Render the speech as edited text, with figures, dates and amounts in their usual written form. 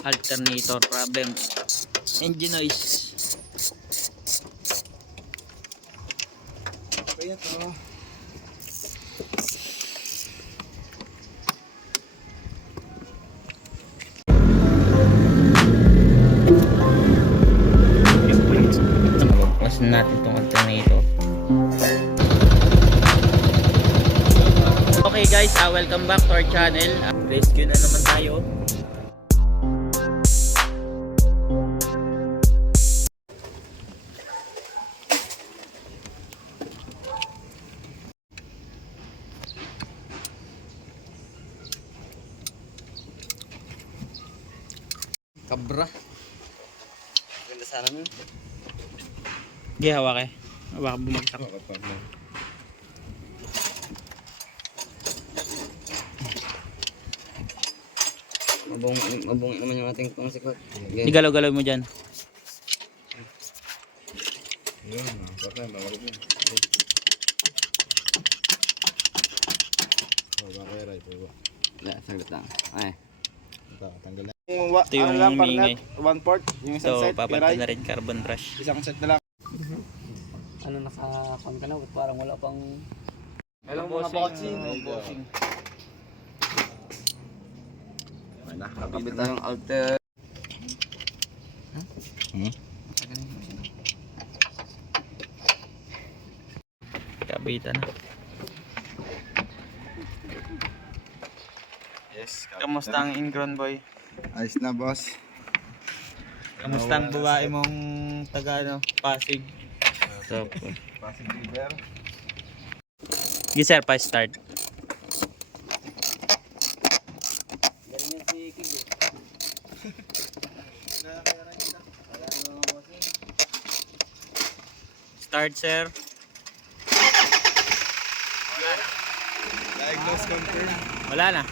alternator problem, engine noise. Kaya to. Mas natin itong alternator. Okay guys, welcome back to our channel. Rescue na naman tayo. Kabra. Ganda sana nun. Hindi, hawak eh. Baka bumagsak. Mabong naman yung ating pangsikot. Di galaw-galaw mo dyan. Yun, bakit mawag mo. Bakit right po. Wala, saglit lang. Ay. Tanggal na. Ito yung mingay. 1/4 yung isang So, set. papalitan na rin carbon brush. Isang set na lang. Ano naka-count ka na? Parang wala pang... Hello mga bossing. Nakakabit na yung alter. Kabitan na. Yes. Kamusta ang ingrown boy? Ayos na boss. Kamusta ang babae mong taga ano, Pasig? So, Pasig River. di sir, pa-start. Galing yan si Kig eh. Start sir. Diagnose confirm. Wala na.